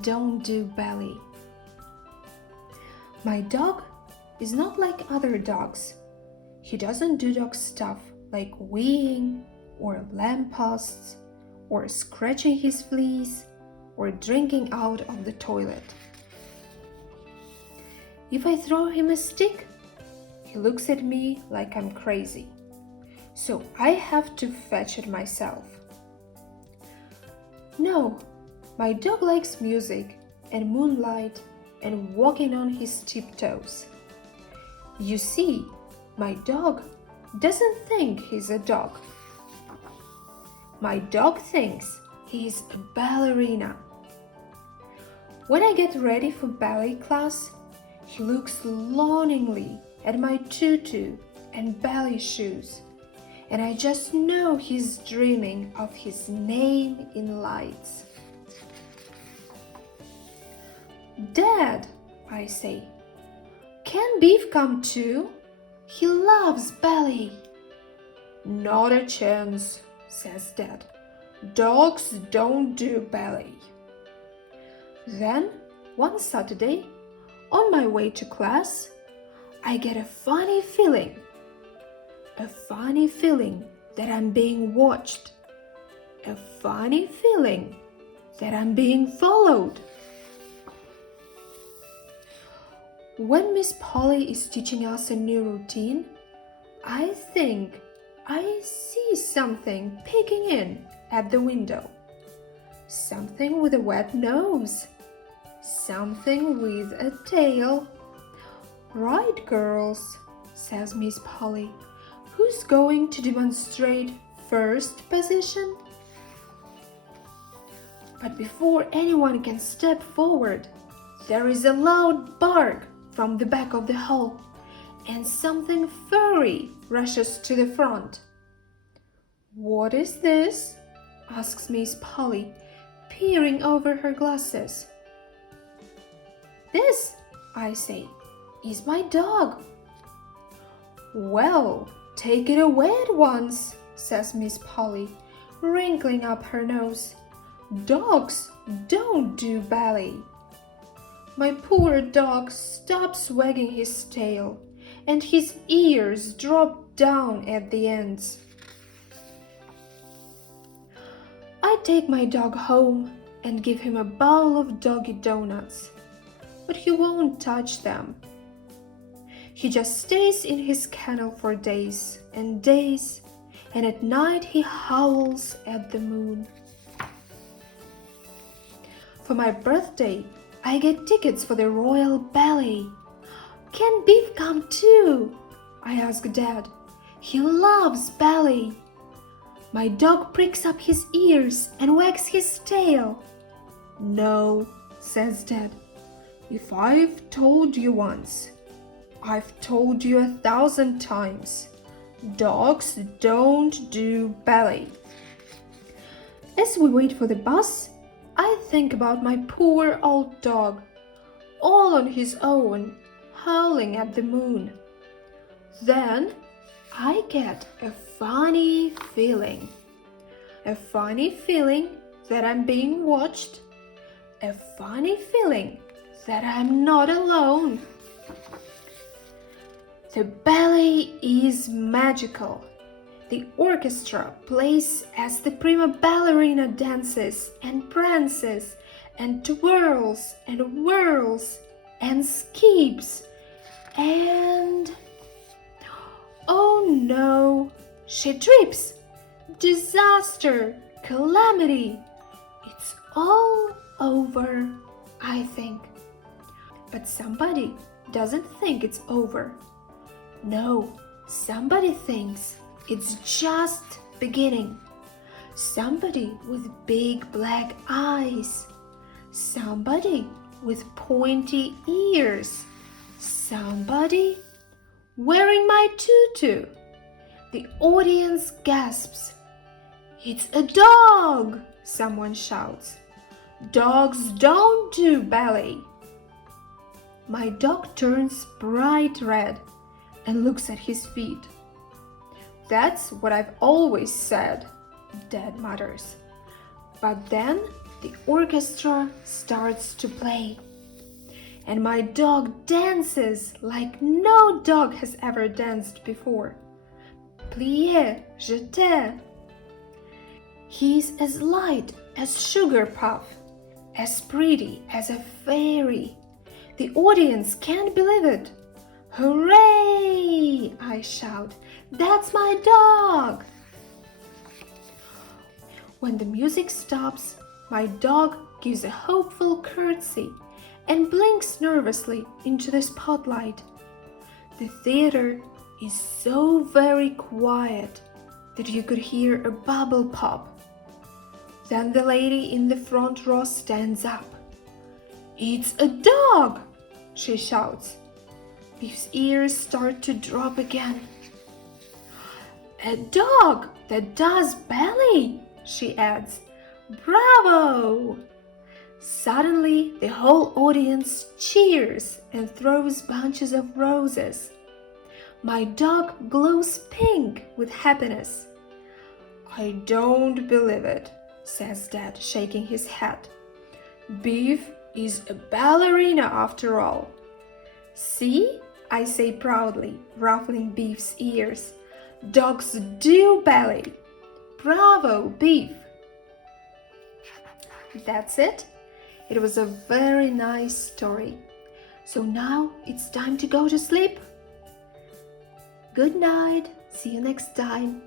don't do ballet. My dog is not like other dogs. He doesn't do dog stuff like weeing or lampposts or scratching his fleas or drinking out of the toilet. If I throw him a stick, he looks at me like I'm crazy. So I have to fetch it myself. No, my dog likes music and moonlight and walking on his tiptoes. You see, my dog doesn't think he's a dog. My dog thinks he's a ballerina. When I get ready for ballet class, he looks longingly at my tutu and ballet shoes, and I just know he's dreaming of his name in lights. Dad, I say, can Beef come too? He loves ballet. Not a chance, says Dad. Dogs don't do ballet. Then, one Saturday, on my way to class, I get a funny feeling. A funny feeling that I'm being watched. A funny feeling that I'm being followed. When Miss Polly is teaching us a new routine, I think I see something peeking in at the window. Something with a wet nose. Something with a tail. Right, girls, says Miss Polly. Who's going to demonstrate first position? But before anyone can step forward, there is a loud bark from the back of the hall, and something furry rushes to the front. What is this? Asks Miss Polly, peering over her glasses. This, I say, is my dog. Well, take it away at once, says Miss Polly, wrinkling up her nose. Dogs don't do ballet. My poor dog stops wagging his tail, and his ears drop down at the ends. I take my dog home and give him a bowl of doggy donuts, but he won't touch them. He just stays in his kennel for days, and at night he howls at the moon. For my birthday, I get tickets for the Royal Ballet. Can Beef come too? I ask Dad. He loves ballet. My dog pricks up his ears and wags his tail. No, says Dad. If I've told you once, I've told you 1,000 times. Dogs don't do ballet. As we wait for the bus, I think about my poor old dog, all on his own, howling at the moon. Then I get a funny feeling. A funny feeling that I'm being watched. A funny feeling that I'm not alone. The ballet is magical. The orchestra plays as the prima ballerina dances and prances and twirls and whirls and skips and... Oh no! She trips! Disaster! Calamity! It's all over, I think. But somebody doesn't think it's over. No, somebody thinks it's just beginning. Somebody with big black eyes. Somebody with pointy ears. Somebody wearing my tutu. The audience gasps. It's a dog, someone shouts. Dogs don't do ballet. My dog turns bright red and looks at his feet. That's what I've always said, Dad mutters. But then The orchestra starts to play, and my dog dances like no dog has ever danced before. Plié, jeté. He's as light as Sugar Puff, as pretty as a fairy. The audience can't believe it. Hooray! I shout. That's my dog! When the music stops, my dog gives a hopeful curtsy and blinks nervously into the spotlight. The theater is so very quiet that you could hear a bubble pop. Then the lady in the front row stands up. "It's a dog!" she shouts. Beef's ears start to drop again. "A dog that does ballet," she adds. "Bravo!" Suddenly, the whole audience cheers and throws bunches of roses. My dog glows pink with happiness. "I don't believe it," says Dad, shaking his head. "Beef is a ballerina after all." "See?" I say proudly, ruffling Beef's ears. "Dogs do ballet. Bravo, Beef!" That's it. It was a very nice story. So now it's time to go to sleep. Good night. See you next time.